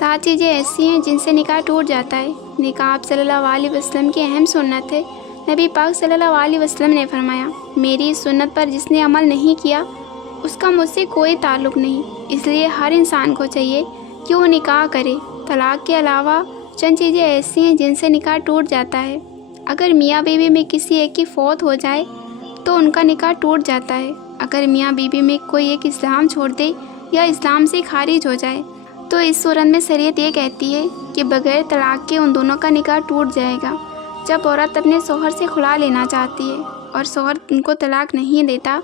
7 चीज़ें ऐसी हैं जिनसे निकाह टूट जाता है। निकाह आप सल्लल्लाहु अलैहि वसल्लम की अहम सुन्नत है। नबी पाक सल्लल्लाहु अलैहि वसल्लम ने फरमाया, मेरी इस सुन्नत पर जिसने अमल नहीं किया उसका मुझसे कोई ताल्लुक़ नहीं। इसलिए हर इंसान को चाहिए कि वो निकाह करे। तलाक़ के अलावा चंद चीज़ें ऐसी हैं जिनसे निकाह टूट जाता है। अगर मियाँ बीवी में किसी एक की फौत हो जाए तो उनका निकाह टूट जाता है। अगर मियाँ बीवी में कोई एक इस्लाम छोड़ दे या इस्लाम से खारिज हो जाए तो इस सूरत में शरीयत ये कहती है कि बग़ैर तलाक़ के उन दोनों का निकाह टूट जाएगा। जब औरत अपने शौहर से खुला लेना चाहती है और शौहर उनको तलाक़ नहीं देता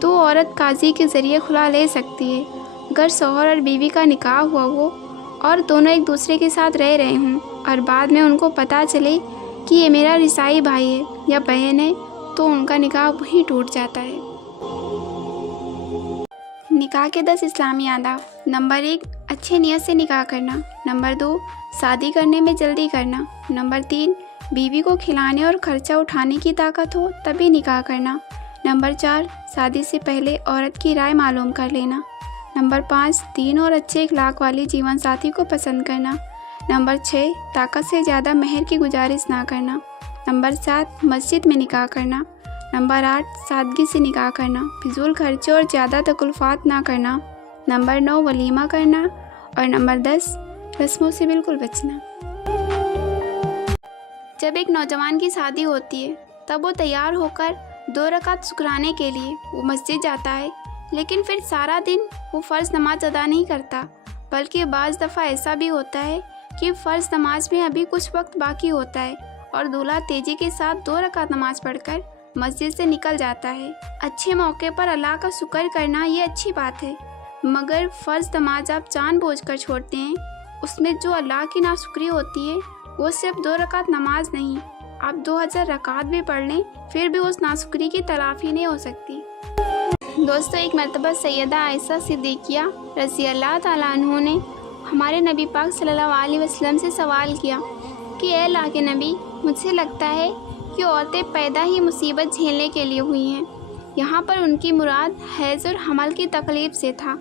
तो वो औरत काजी के ज़रिए खुला ले सकती है। अगर शौहर और बीवी का निकाह हुआ हो और दोनों एक दूसरे के साथ रह रहे हों और बाद में उनको पता चले कि ये मेरा रिसाई भाई है या बहन है तो उनका निकाह वहीं टूट जाता है। निकाह के 10 इस्लामी आदाब। नंबर 1, अच्छे नियत से निकाह करना। नंबर 2, शादी करने में जल्दी करना। नंबर 3, बीवी को खिलाने और खर्चा उठाने की ताकत हो तभी निकाह करना। नंबर 4, शादी से पहले औरत की राय मालूम कर लेना। नंबर 5, दीन और अच्छे अखलाक वाली जीवन साथी को पसंद करना। नंबर 6, ताकत से ज़्यादा मेहर की गुजारिश ना करना। नंबर 7, मस्जिद में निकाह करना। नंबर 8, सादगी से निकाह करना, फिजूल खर्चे और ज़्यादा तकल्लुफ़ात ना करना। नंबर 9, वलीमा करना। और नंबर 10, रस्मों से बिल्कुल बचना। जब एक नौजवान की शादी होती है तब वो तैयार होकर 2 रकात शुक्राने के लिए वो मस्जिद जाता है, लेकिन फिर सारा दिन वो फ़र्ज़ नमाज अदा नहीं करता, बल्कि बाज़ दफ़ा ऐसा भी होता है कि फ़र्ज़ नमाज में अभी कुछ वक्त बाकी होता है और दूल्हा तेज़ी के साथ 2 रकात नमाज पढ़कर मस्जिद से निकल जाता है। अच्छे मौके पर अल्लाह का शुक्र करना ये अच्छी बात है, मगर फ़र्ज़ नमाज आप जानबूझकर छोड़ते हैं, उसमें जो अल्लाह की नाशुक्री होती है वो सिर्फ 2 रकात नमाज नहीं, आप 2000 रकात भी पढ़ लें फिर भी उस नाशुक्री की तलाफ़ी नहीं हो सकती। दोस्तों, एक मरतबा सैयदा आयशा सिद्दीक़िया रज़ी अल्लाह ताला अन्हु ने हमारे नबी पाक सल्लल्लाहु अलैहि वसल्लम से सवाल किया कि ए अल्लाह के नबी, मुझसे लगता है कि औरतें पैदा ही मुसीबत झेलने के लिए हुई हैं। यहाँ पर उनकी मुराद हैज़ और हमल की तकलीफ़ से था।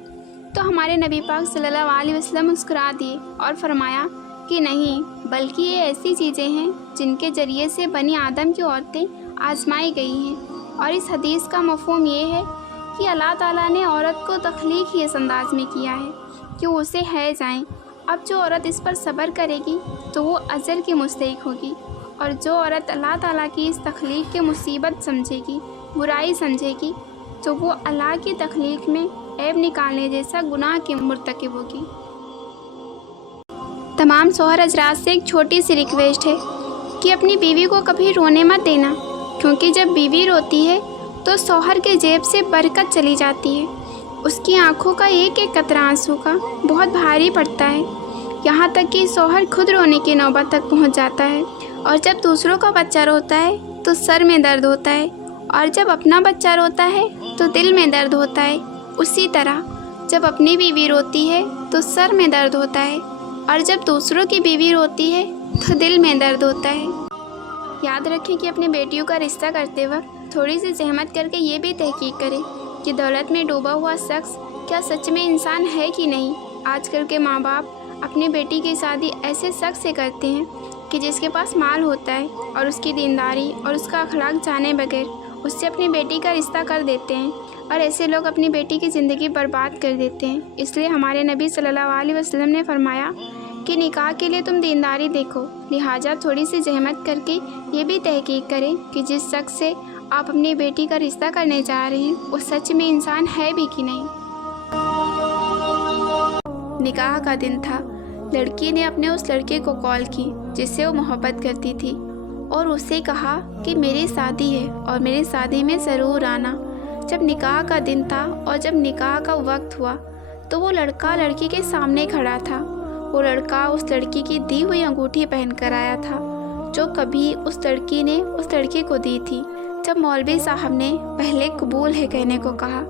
तो हमारे नबी पाक सल्लल्लाहु अलैहि वसल्लम मुस्कुरा दिए और फरमाया कि नहीं, बल्कि ये ऐसी चीज़ें हैं जिनके ज़रिए से बनी आदम की औरतें आजमाई गई हैं। और इस हदीस का मफ़हूम ये है कि अल्लाह ताला ने औरत को तख्लीक ही इस अंदाज में किया है कि उसे हैज़ आए। अब जो औरत इस पर सब्र करेगी तो वो अजर की मुस्तहिक होगी, और जो औरत अल्लाह ताला की इस तख्लीक के मुसीबत समझेगी, बुराई समझेगी, तो वो अल्लाह की तख्लीक में ऐब निकालने जैसा गुनाह की मुर्तकिब होगी। तमाम शौहर हज़रात से एक छोटी सी रिक्वेस्ट है कि अपनी बीवी को कभी रोने मत देना, क्योंकि जब बीवी रोती है तो शौहर के जेब से बरकत चली जाती है। उसकी आंखों का एक एक कतरा आंसू का बहुत भारी पड़ता है, यहाँ तक कि शौहर खुद रोने की नौबत तक पहुँच जाता है। और जब दूसरों का बच्चा रोता है तो सर में दर्द होता है, और जब अपना बच्चा रोता है तो दिल में दर्द होता है। उसी तरह जब अपनी बीवी रोती है तो सर में दर्द होता है, और जब दूसरों की बीवी रोती है तो दिल में दर्द होता है। याद रखें कि अपनी बेटियों का रिश्ता करते वक्त थोड़ी सी जहमत करके ये भी तहकीक करें कि दौलत में डूबा हुआ शख्स क्या सच में इंसान है कि नहीं। आजकल के माँ बाप अपनी बेटी की शादी ऐसे शख्स से करते हैं कि जिसके पास माल होता है और उसकी दीनदारी और उसका अखलाक जाने बगैर उससे अपनी बेटी का रिश्ता कर देते हैं, और ऐसे लोग अपनी बेटी की ज़िंदगी बर्बाद कर देते हैं। इसलिए हमारे नबी सल्लल्लाहु अलैहि वसल्लम ने फरमाया कि निकाह के लिए तुम दीनदारी देखो, लिहाजा थोड़ी सी जहमत करके ये भी तहकीक करें कि जिस शख्स से आप अपनी बेटी का रिश्ता करने जा रहे हैं वो सच में इंसान है भी कि नहीं। निकाह का दिन था। लड़की ने अपने उस लड़के को कॉल की जिससे वो मोहब्बत करती थी और उससे कहा कि मेरी शादी है और मेरी शादी में ज़रूर आना। जब निकाह का दिन था और जब निकाह का वक्त हुआ तो वो लड़का लड़की के सामने खड़ा था। वो लड़का उस लड़की की दी हुई अंगूठी पहन कर आया था जो कभी उस लड़की ने उस लड़के को दी थी। जब मौलवी साहब ने पहले कबूल है कहने को कहा,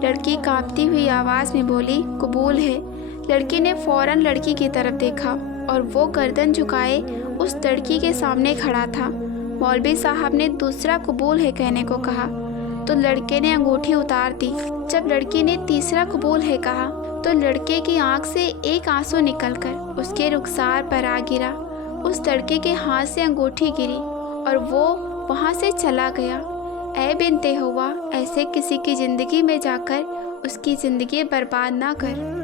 लड़की कांपती हुई आवाज़ में बोली कबूल है। लड़की ने फ़ौरन लड़की की तरफ देखा और वो गर्दन झुकाए उस लड़की के सामने खड़ा था। मौलवी साहब ने दूसरा कबूल है कहने को कहा तो लड़के ने अंगूठी उतार दी। जब लड़की ने तीसरा कबूल है कहा تو لڑکے کی آنکھ سے ایک آنسو نکل کر اس کے رخسار پر آ گرا۔ اس لڑکے کے ہاتھ سے انگوٹھی گری اور وہ وہاں سے چلا گیا۔ اے بنت ہوا، ایسے کسی کی زندگی میں جا کر اس کی زندگی برباد نہ کر۔